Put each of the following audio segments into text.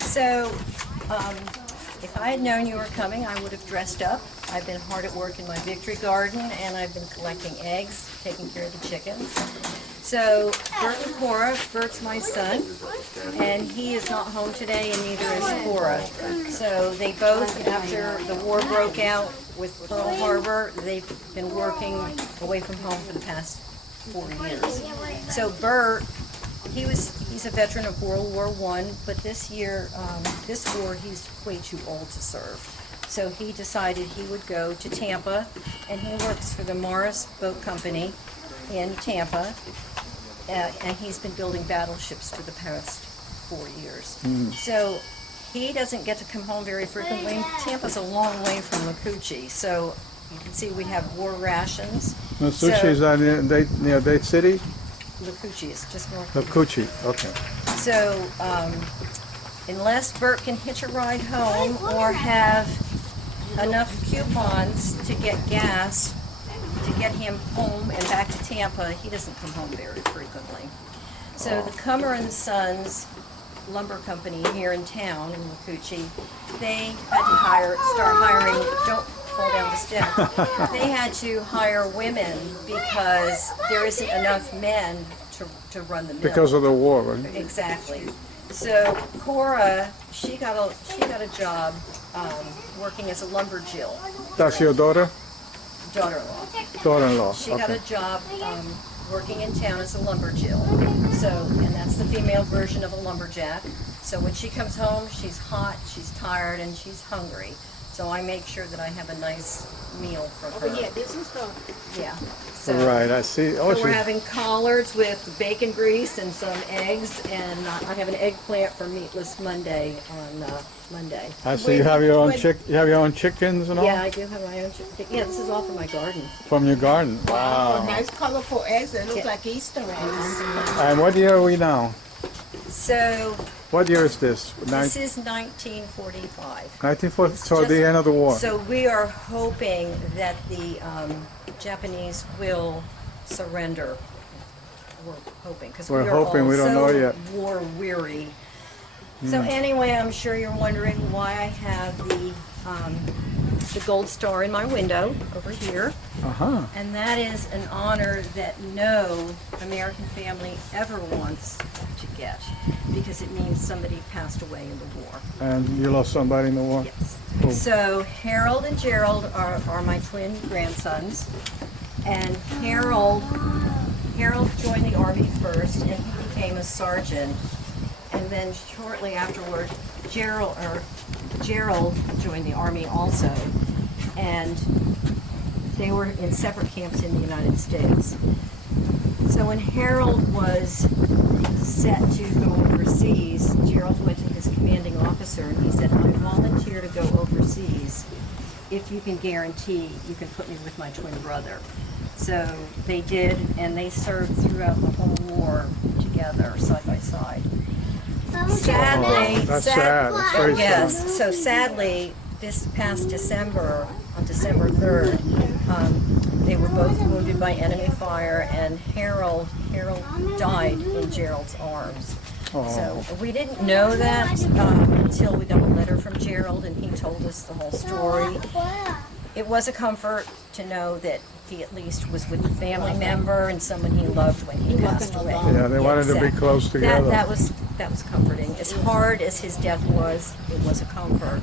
So, if I had known you were coming, I would have dressed up. I've been hard at work in my victory garden, and I've been collecting eggs, taking care of the chickens. So, Bert and Cora, Bert's my son, and he is not home today, and neither is Cora. So, they both, after the war broke out with Pearl Harbor, they've been working away from home for the past 4 years. So, Bert, he's a veteran of World War I, but this year, this war, he's way too old to serve. So he decided he would go to Tampa, and he works for the Morris Boat Company in Tampa, and he's been building battleships for the past 4 years. So he doesn't get to come home very frequently. Tampa's a long way from Lakuchi, so you can see we have war rations. Lakuchi is near Date City? Lakuchi is just north. Lakuchi, okay. So, unless Bert can hitch a ride home or have enough coupons to get gas to get him home and back to Tampa, he doesn't come home very frequently. So the Comer and Sons lumber company here in town in Lakuchi, they had to start hiring, don't fall down the step, they had to hire women because there isn't enough men to run the mill. Because of the war, right? Exactly. So Cora, she got a job working as a lumberjill. That's your daughter? Daughter-in-law. Daughter-in-law. She got a job working in town as a lumberjill. So, and that's the female version of a lumberjack. So when she comes home, she's hot, she's tired, and she's hungry. So I make sure that I have a nice meal for her. Oh, yeah, this is the... Yeah. So, right, I see. Oh, so we're having collards with bacon grease and some eggs, and I have an eggplant for Meatless Monday on Monday. I see you have your own you have your own chickens and all? Yeah, I do have my own chicken. Yeah, this is all from my garden. From your garden. Oh, Wow. nice colorful eggs that look like Easter eggs. And what year are we now? So What year is this? this is 1945. 1940, It's so just- the end of the war. So we are hoping that the Japanese will surrender. We're hoping, because We're we are hoping, all we don't so know yet. war weary. So anyway, I'm sure you're wondering why I have the gold star in my window over here. Uh-huh. And that is an honor that no American family ever wants to get, because it means somebody passed away in the war. And you lost somebody in the war? Yes. Cool. So Harold and Gerald are my twin grandsons. And Harold joined the Army first, and he became a sergeant. And then shortly afterward, Gerald joined the Army also. And they were in separate camps in the United States. So when Harold was set to go overseas, Gerald went to his commanding officer and he said, I volunteer to go overseas if you can guarantee you can put me with my twin brother. So they did, and they served throughout the whole war together, side by side. Sadly, That's sad. That's very sad. yes. So sadly, this past December, on December 3rd, they were both wounded by enemy fire, and Harold died in Gerald's arms. So we didn't know that until we got a letter from Gerald, and he told us the whole story. It was a comfort to know that he at least was with a family member and someone he loved when he passed away. Yeah, they wanted to be exactly. close together. That was comforting. As hard as his death was, it was a comfort.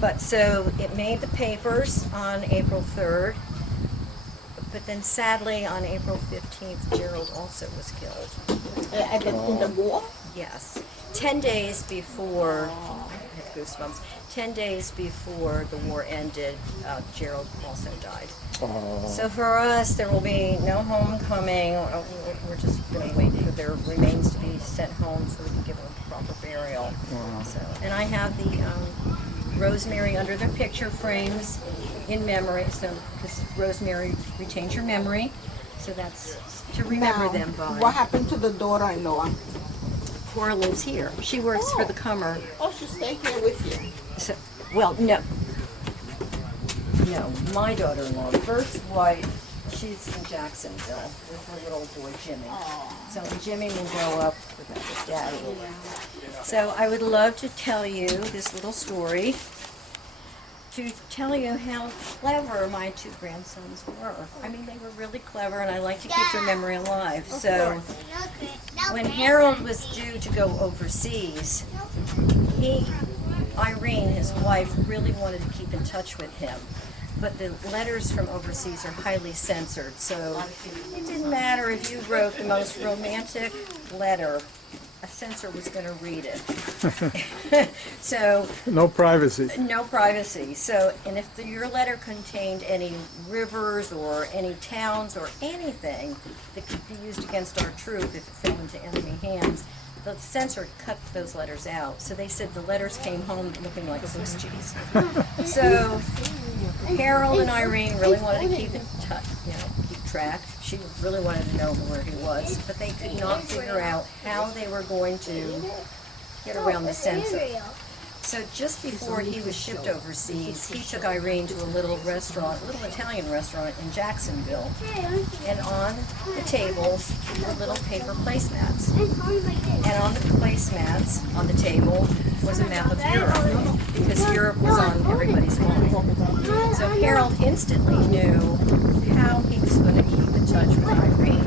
But so it made the papers on April 3rd, but then sadly on April 15th, Gerald also was killed. In the war? Yes. 10 days before, I have goosebumps, 10 days before the war ended, Gerald also died. So for us, there will be no homecoming. We're just going to wait for their remains to be sent home so we can give them a proper burial. So, and I have the rosemary under the picture frames in memory, so because rosemary retains your memory, so that's to remember Now, them by. what happened to the daughter-in-law? Cora lives here. She works for the Comer. Oh, she stayed here with you. So, well, no, my daughter-in-law, Bert's wife, She's in Jacksonville with her little boy Jimmy. So Jimmy will grow up without his daddy. So I would love to tell you this little story to tell you how clever my two grandsons were. I mean, they were really clever, and I like to keep their memory alive. So when Harold was due to go overseas, Irene, his wife, really wanted to keep in touch with him. But the letters from overseas are highly censored, so it didn't matter if you wrote the most romantic letter, a censor was going to read it. So No privacy. no privacy. So, and if your letter contained any rivers or any towns or anything that could be used against our troops if it fell into enemy hands, the censor cut those letters out. So they said the letters came home looking like Swiss cheese. So Harold and Irene really wanted to keep in touch, keep track. She really wanted to know where he was, but they could not figure out how they were going to get around the censor. So just before he was shipped overseas, he took Irene to a little restaurant, a little Italian restaurant in Jacksonville. And on the tables were little paper placemats. And on the placemats, on the table, was a map of Europe, because Europe was on everybody's mind. So Harold instantly knew how he was going to keep in touch with Irene.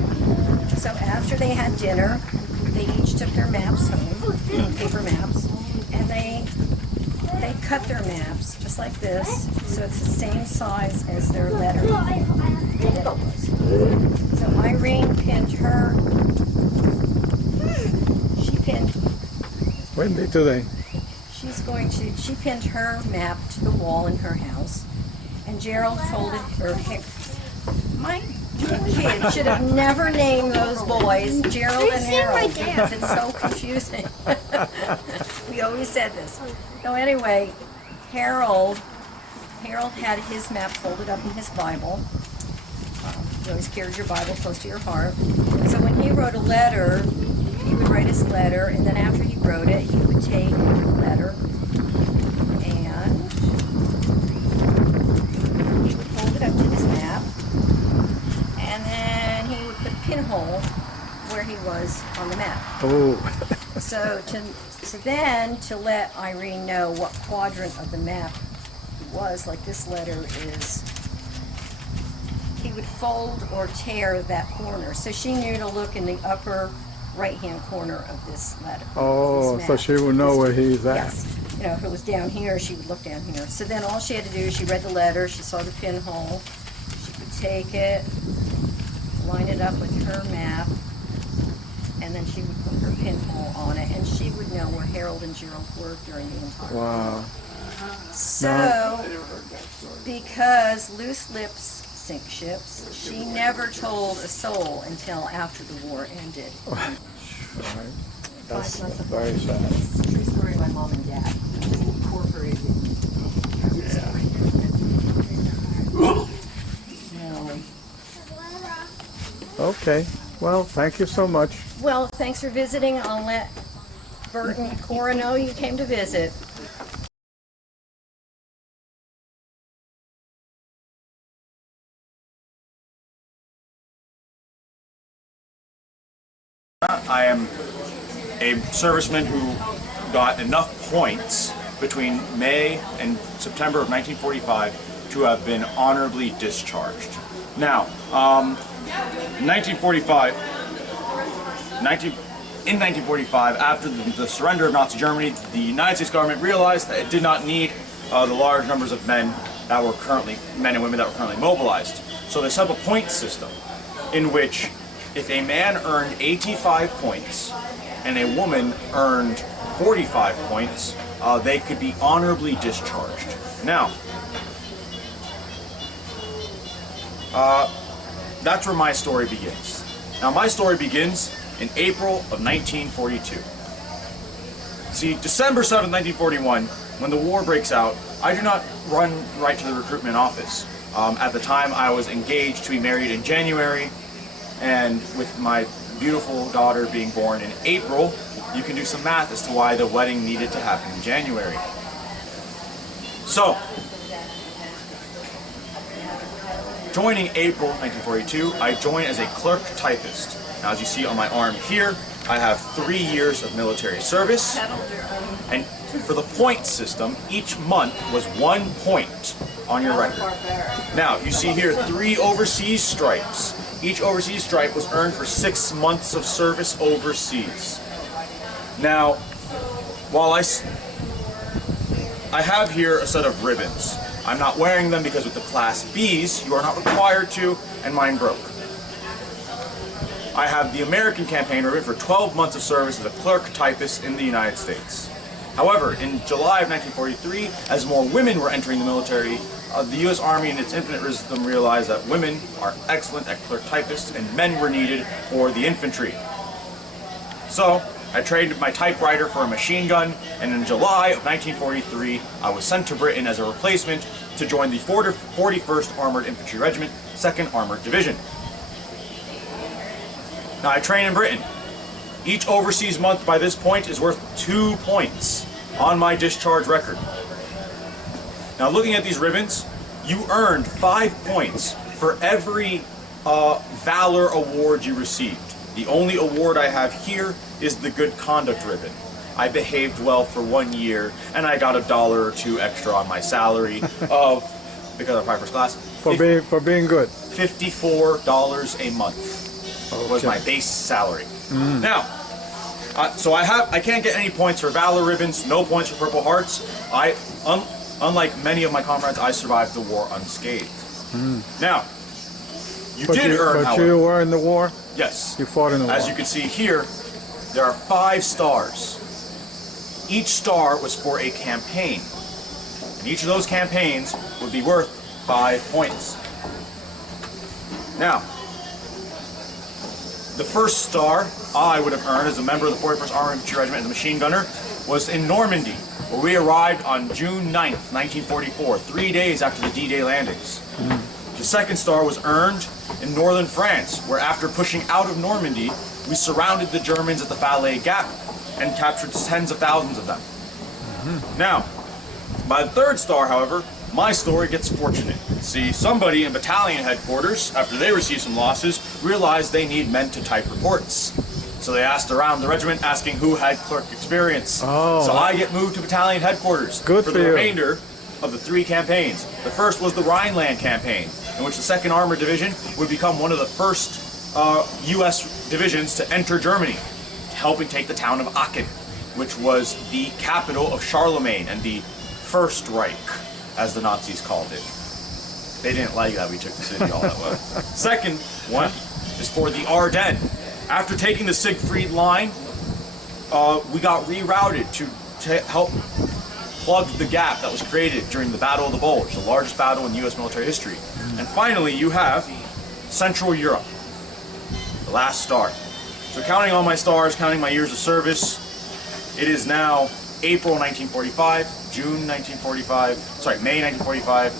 So after they had dinner, they each took their maps home, paper maps, and they cut their maps just like this, so it's the same size as their letter. So Irene pinned her. She pinned. When do they? She pinned her map to the wall in her house, and Gerald folded her. My kid should have never named those boys Gerald and Harold because it's so confusing. We always said this. So anyway, Harold had his map folded up in his Bible. You always carried your Bible close to your heart. So when he wrote a letter, he would write his letter, and then after he wrote it, he would take the letter and he would fold it up to his map, and then he would put a pinhole where he was on the map. Oh. So then to let Irene know what quadrant of the map he was, like this letter is, he would fold or tear that corner. So she knew to look in the upper right-hand corner of this letter. Oh, this so map. she would know where he's at. Yes. If it was down here, she would look down here. So then all she had to do, she read the letter, she saw the pinhole, she could take it, line it up with her map, and then she would put her pinhole on it, and she would know where Harold and Gerald were during the entire war. Wow. So, because loose lips sink ships, she never told a soul until after the war ended. Right. That's 5 months of very war. sad. It's a true story of my mom and dad. Incorporated. No. Okay. Well, thank you so much. Well, thanks for visiting. I'll let Bert and Cora know you came to visit. I am a serviceman who got enough points between May and September of 1945 to have been honorably discharged. Now, in 1945, after the surrender of Nazi Germany, the United States government realized that it did not need the large numbers of men and women that were currently mobilized. So they set up a point system in which if a man earned 85 points and a woman earned 45 points, they could be honorably discharged. Now, that's where my story begins. Now, my story begins in April of 1942. See, December 7th, 1941, when the war breaks out, I do not run right to the recruitment office. At the time, I was engaged to be married in January, and with my beautiful daughter being born in April, you can do some math as to why the wedding needed to happen in January. So, joining April 1942, I joined as a clerk typist. Now, as you see on my arm here, I have 3 years of military service. And for the point system, each month was 1 point on your record. Now, you see here 3 overseas stripes. Each overseas stripe was earned for 6 months of service overseas. Now, while I have here a set of ribbons. I'm not wearing them because with the Class Bs, you are not required to, and mine broke. I have the American campaign ribbon for 12 months of service as a clerk typist in the United States. However, in July of 1943, as more women were entering the military, the U.S. Army in its infinite wisdom realized that women are excellent at clerk typists and men were needed for the infantry. So, I traded my typewriter for a machine gun, and in July of 1943, I was sent to Britain as a replacement to join the 41st Armored Infantry Regiment, 2nd Armored Division. Now, I train in Britain. Each overseas month by this point is worth 2 points on my discharge record. Now, looking at these ribbons, you earned 5 points for every Valor Award you received. The only award I have here is the Good Conduct ribbon. I behaved well for 1 year, and I got $1 or $2 extra on my salary of, because I'm first class, For being good. $54 a month was my base salary. Now, so I can't get any points for Valor ribbons, no points for Purple Hearts. Unlike many of my comrades, I survived the war unscathed. Now, you did earn, But however, you were in the war? yes. You fought in the war. As you can see here, there are 5 stars. Each star was for a campaign. And each of those campaigns would be worth 5 points. Now, the first star I would have earned as a member of the 41st Armored Infantry Regiment as a machine gunner was in Normandy, where we arrived on June 9th, 1944, 3 days after the D-Day landings. The second star was earned in northern France, where after pushing out of Normandy, we surrounded the Germans at the Falaise Gap and captured tens of thousands of them. Now, by the third star, however, my story gets fortunate. See, somebody in battalion headquarters, after they received some losses, realized they need men to type reports. So they asked around the regiment, asking who had clerk experience. Oh. So I get moved to battalion headquarters Good for for the you. remainder of the 3 campaigns. The first was the Rhineland campaign, in which the 2nd Armored Division would become one of the first U.S. divisions to enter Germany, helping take the town of Aachen, which was the capital of Charlemagne and the First Reich, as the Nazis called it. They didn't like that we took the city all that well. Second one is for the Ardennes. After taking the Siegfried Line, we got rerouted to help plug the gap that was created during the Battle of the Bulge, the largest battle in U.S. military history. And finally, you have Central Europe, the last star. So counting all my stars, counting my years of service, it is now April 1945, June 1945, sorry, May 1945.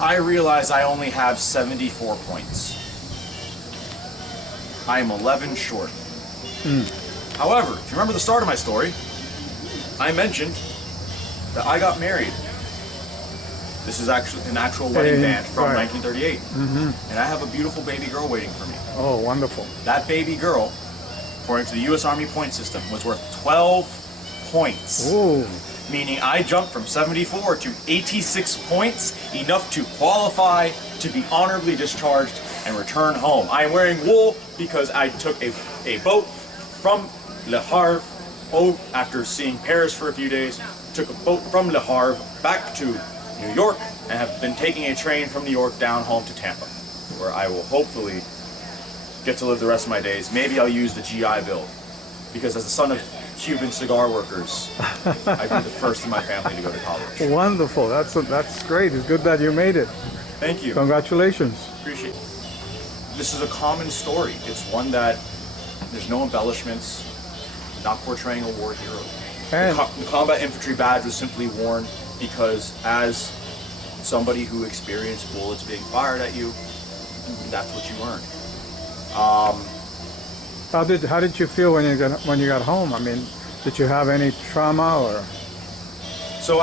I realize I only have 74 points. I am 11 short. However, if you remember the start of my story, I mentioned that I got married. This is actually an actual wedding band from right. 1938. And I have a beautiful baby girl waiting for me. Oh, wonderful. That baby girl, according to the U.S. Army point system, was worth 12 points. Ooh. Meaning I jumped from 74 to 86 points, enough to qualify to be honorably discharged and return home. I am wearing wool because I took a boat from Le Havre, after seeing Paris for a few days, took a boat from Le Havre back to New York and have been taking a train from New York down home to Tampa, where I will hopefully get to live the rest of my days. Maybe I'll use the GI Bill, because as the son of Cuban cigar workers, I'd be the first in my family to go to college. Wonderful. That's great. It's good that you made it. Thank you. Congratulations. Appreciate it. This is a common story. It's one that there's no embellishments, not portraying a war hero. And The combat infantry badge was simply worn because as somebody who experienced bullets being fired at you, that's what you learned. how did you feel when you got home? I mean, did you have any trauma or? So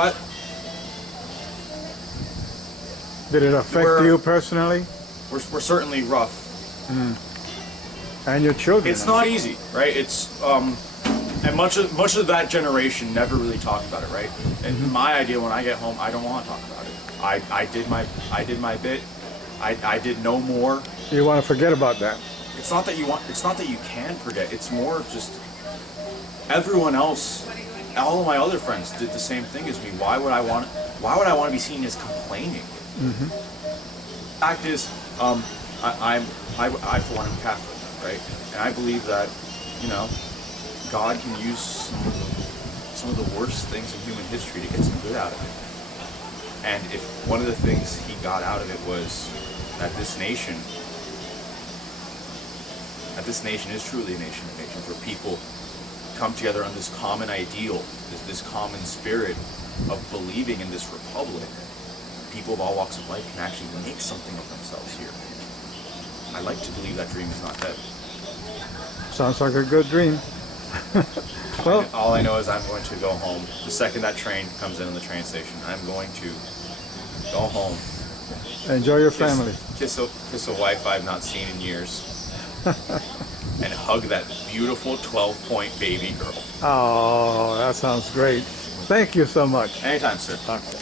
Did it affect We're- you personally we're certainly rough. and your children? It's not easy, right? It's and much of that generation never really talked about it, right? And my idea when I get home, I don't want to talk about it. I did my bit. I did no more. You want to forget about that. It's not that you want. It's not that you can forget. It's more of just everyone else. All of my other friends did the same thing as me. Why would I want to be seen as complaining? Fact is, I for one am Catholic, right? And I believe that, you know, God can use some of the worst things in human history to get some good out of it. And if one of the things He got out of it was that this nation is truly a nation of nations, where people come together on this common ideal, this common spirit of believing in this republic, people of all walks of life can actually make something of themselves here. I like to believe that dream is not dead. Sounds like a good dream. Well, All I know is I'm going to go home. The second that train comes in on the train station, I'm going to go home. enjoy your family. Kiss a wife I've not seen in years. And hug that beautiful 12-point baby girl. Oh, that sounds great. Thank you so much. Anytime, sir. Okay.